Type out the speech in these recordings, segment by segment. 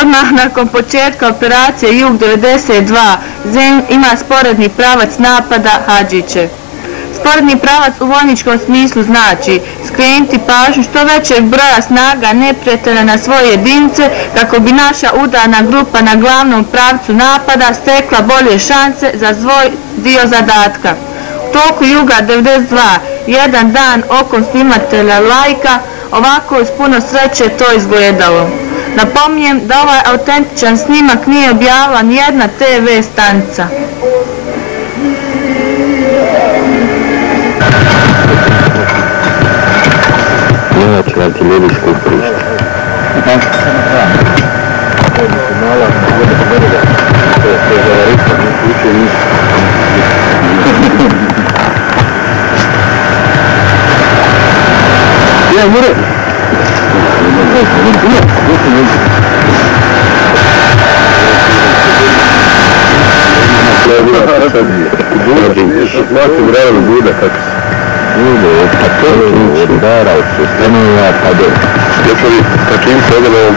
Odmah nakon početka operacije Jug 92 Zem ima sporedni pravac napada Hadžiće. Sporedni pravac u vojničkom smislu znači skrenuti pažnju što većeg broja snaga neprijatelja na svoje jedinice kako bi naša udarna grupa na glavnom pravcu napada stekla bolje šanse za svoj dio zadatka. U toku Juga 92, jedan dan okom snimatelja Lajka, ovako uz puno sreće to izgledalo. Napominjem da ovaj autentičan snimak nije objavila nijedna TV stanica. Njemačka artiljerijska uporišta. Ja, Mure! Mati vrelo bude kako se. Bude, pa to je udarao se, stanova, pa do. Lijepo vi, znači im se odele ovog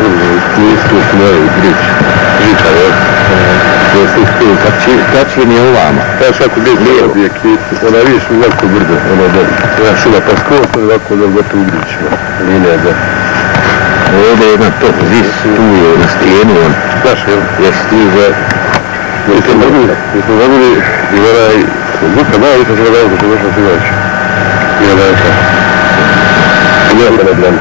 smislu smoje i žiča, jel? Kad će nije ovama? Kada šako gdje zelo je kitu, ona vidiš ovako brdo, ono dobro. Ona šuma pa skoro se ovako da gotovo ugričima. Linija da. Ovdje je jedna top zis, tu je na stijenu, on. Znaš, jel? Jes stiže. Mi smo dobili i onaj Luka malo više se gledao, što došao Sivač. I onaj je tako. I nema na dlan.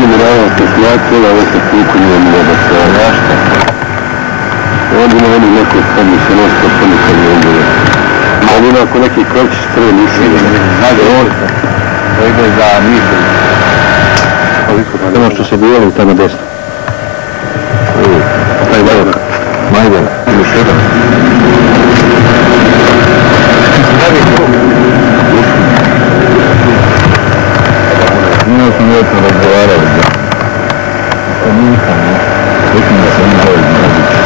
Mineralno snijacila, ovo se kukunje mnogo se našta. Ovdje ima oni neko stavni se nosto ponika ne ubile. Ali ima ako neki kročić crve nisi. Ajde, ovdje. To ide za misli. Ono što se bijeli tamo desno. Majdan. Još jedan. Nije sam vjetno razgovarali da. To nisam, ne? Mislim da sam imao izgledati.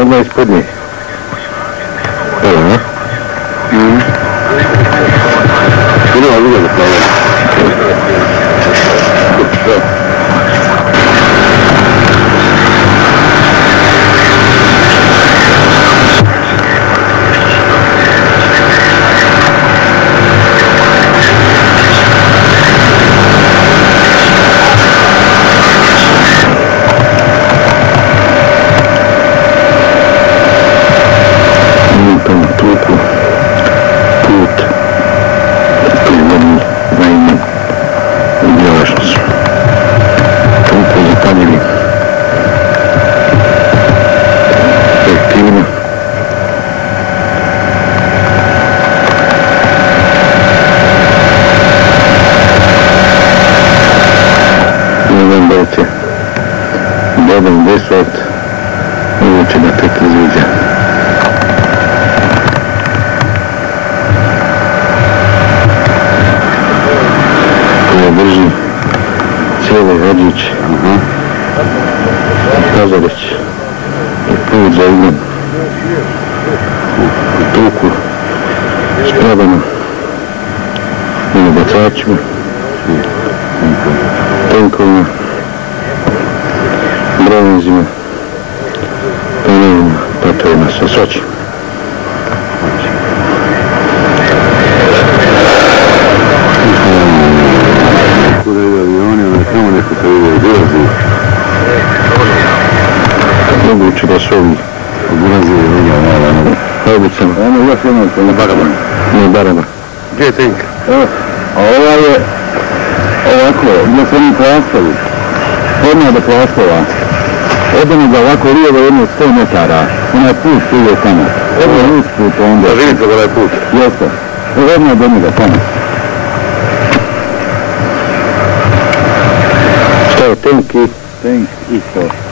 Odmah ispod njih. Evo, ne? Idemo vidjeti da plavo. Dobim 10, ovo će da tek izviđa. Ovo drži cijeli Hadžić, Pazarić i put za Ugom. U tuku s pravama i na bacačima, tenkovima, bronzima, panovima, patovima sa Soči. Kuda ide avioni, ono je tamo neko se vide obilazi. Moguće da su ovi obilazi i druga mala. Hajbicama. Ono još jedno to na Baraba. Na Baraba. Gdje je tenka? A ova je ovako, gdje su oni plastovi. Odmah do plastova. Odmah ga ovako lijevo jedno 100 metara. Onaj put tu je tamo. Odmah uz put onda. Da vidite onaj put? Jeste. Odmah do njega tamo. Što je tenk i? Tenk i to.